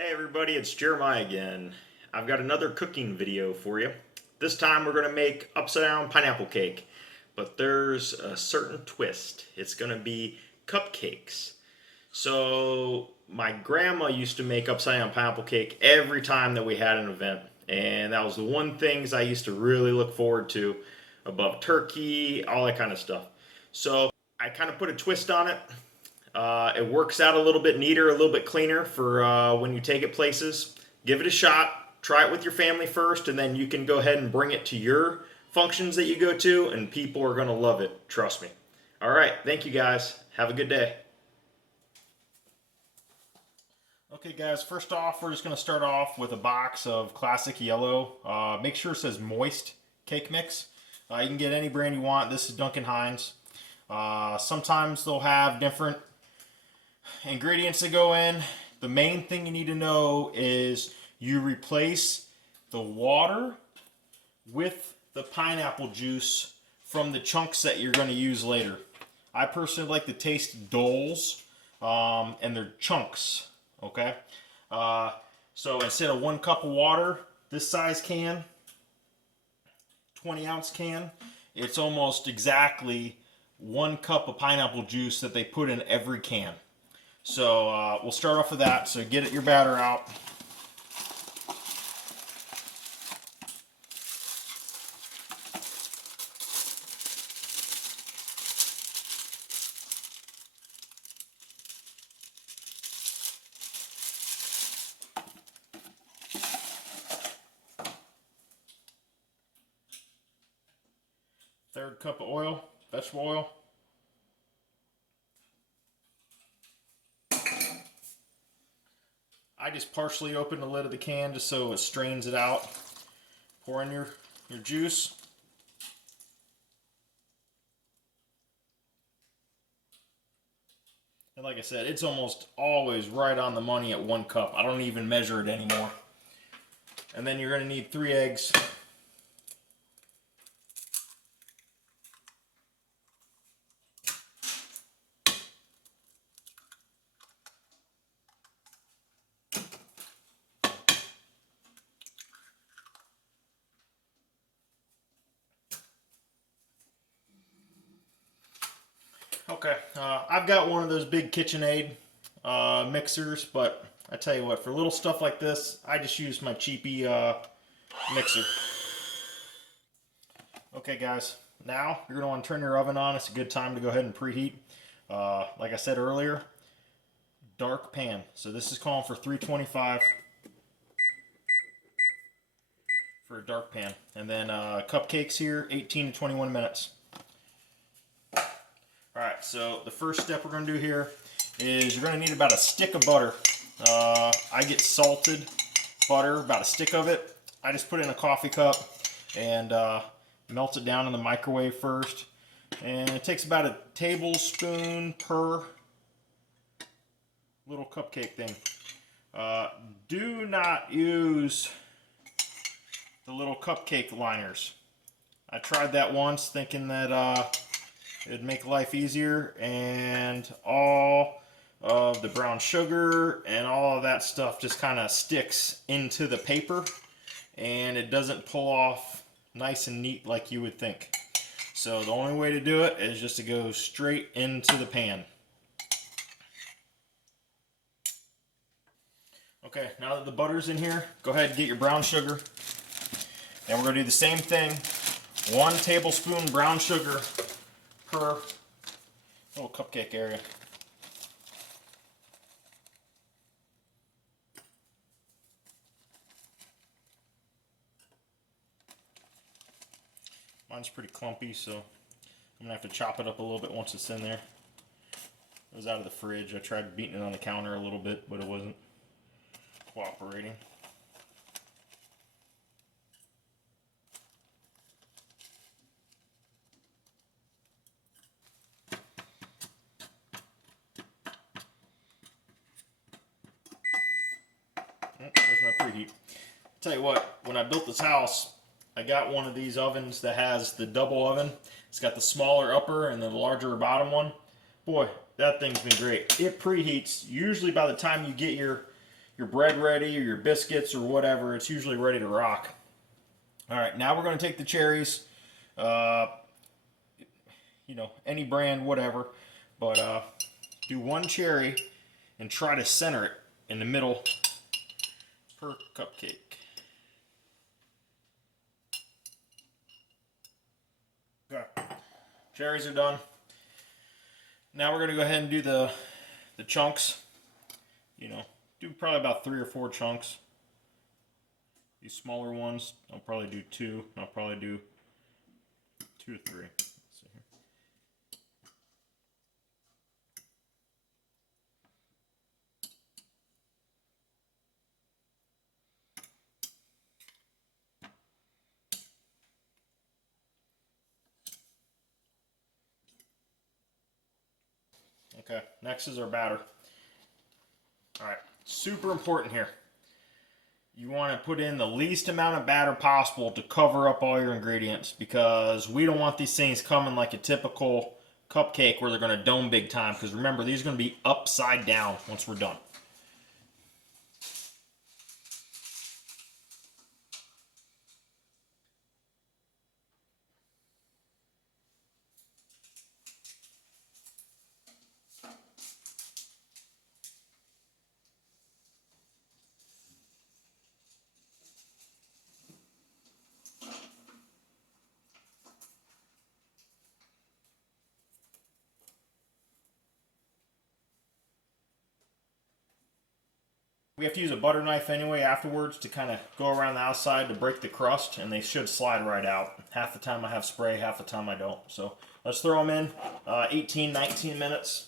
Hey everybody, it's Jeremiah again. I've got another cooking video for you. This time we're going to make upside down pineapple cake, but there's a certain twist. It's going to be cupcakes. So my grandma used to make upside down pineapple cake every time that we had an event, and that was the one things I used to really look forward to above turkey, all that kind of stuff. So I kind of put a twist on it. It works out a little bit neater, a little bit cleaner for when you take it places. Give it a shot. Try it with your family first, and then you can go ahead and bring it to your functions that you go to, and people are going to love it. Trust me. All right. Thank you guys. Have a good day. Okay, guys. First off, we're just going to start off with a box of classic yellow. Make sure it says moist cake mix. You can get any brand you want. This is Duncan Hines. Sometimes they'll have different ingredients that go in. The main thing you need to know is you replace the water with the pineapple juice from the chunks that you're going to use later. I personally like to taste Doles, and they're chunks. Okay, so instead of 1 cup of water, this size can, 20-ounce can, it's almost exactly 1 cup of pineapple juice that they put in every can. So we'll start off with that. So get your batter out. Third cup of oil, vegetable oil. I just partially open the lid of the can just so it strains it out. Pour in your juice. And like I said, it's almost always right on the money at 1 cup. I don't even measure it anymore. And then you're going to need 3 eggs. Okay, I've got one of those big KitchenAid mixers, but I tell you what, for little stuff like this, I just use my cheapy mixer. Okay guys, now you're going to want to turn your oven on. It's a good time to go ahead and preheat. Like I said earlier, dark pan. So this is calling for 325 for a dark pan. And then cupcakes here, 18 to 21 minutes. Alright, so the first step we're going to do here is you're going to need about a stick of butter. I get salted butter, about a stick of it. I just put it in a coffee cup and melt it down in the microwave first. And it takes about a tablespoon per little cupcake thing. Do not use the little cupcake liners. I tried that once thinking that it'd make life easier, and all of the brown sugar and all of that stuff just kind of sticks into the paper, and it doesn't pull off nice and neat like you would think. So the only way to do it is just to go straight into the pan. Okay, now that the butter's in here, go ahead and get your brown sugar. And we're going to do the same thing. 1 tablespoon brown sugar per little cupcake area. Mine's pretty clumpy, so I'm going to have to chop it up a little bit once it's in there. It was out of the fridge. I tried beating it on the counter a little bit, but it wasn't cooperating. There's my preheat. Tell you what, when I built this house, I got one of these ovens that has the double oven. It's got the smaller upper and the larger bottom one. Boy, that thing's been great. It preheats usually by the time you get your bread ready or your biscuits or whatever, it's usually ready to rock. All right, now we're going to take the cherries, you know, any brand, whatever, but do one cherry and try to center it in the middle per cupcake. Okay, cherries are done. Now we're going to go ahead and do the chunks. You know, do probably about 3 or 4 chunks. These smaller ones, I'll probably do 2. I'll probably do 2 to 3. Let's see here. Okay, next is our batter. Alright, super important here. You want to put in the least amount of batter possible to cover up all your ingredients, because we don't want these things coming like a typical cupcake where they're going to dome big time, because remember, these are going to be upside down once we're done. We have to use a butter knife anyway afterwards to kind of go around the outside to break the crust, and they should slide right out. Half the time I have spray, half the time I don't. So let's throw them in 18, 19 minutes.